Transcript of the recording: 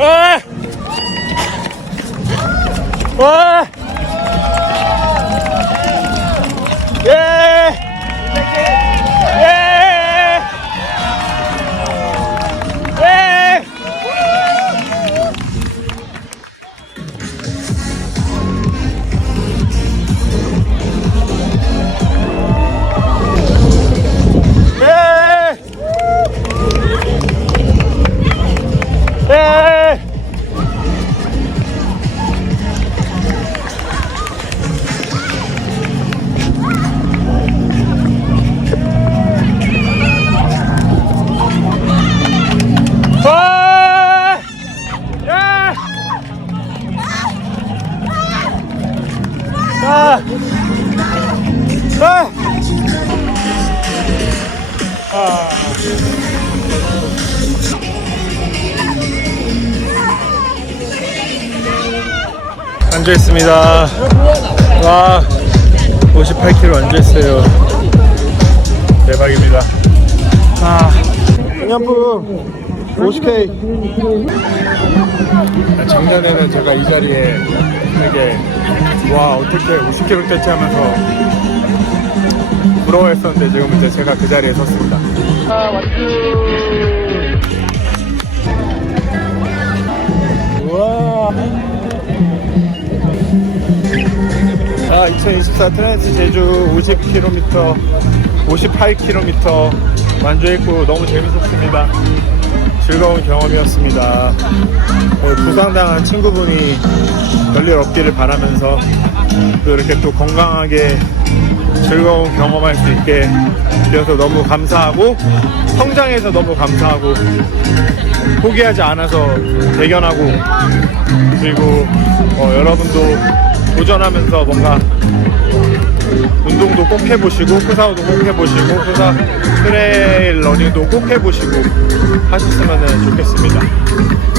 Ê! Ê! Yeah! Yeah! Yeah! Yeah! Yeah! 아! 아! 앉아 있습니다. 와, 58kg 앉아 있어요. 대박입니다. 아, 기념품 50K. 작년에는 제가 이 자리에 되게 와 어떻게 50kg대치 하면서 부러워했었는데 지금 이제 제가 그 자리에 섰습니다. 아, 우와. 자, 2024 트랜스 제주 50km, 58km 완주했고 너무 재밌었습니다. 즐거운 경험이었습니다. 어, 부상당한 친구분이 별일 없기를 바라면서 또 이렇게 또 건강하게 즐거운 경험할 수 있게 되어서 너무 감사하고 성장해서 너무 감사하고 포기하지 않아서 대견하고 그리고 어, 여러분도 도전하면서 뭔가 운동도 꼭 해보시고 푸사우도 꼭 해보시고 푸사 트레일 러닝도 꼭 해보시고 하셨으면 좋겠습니다.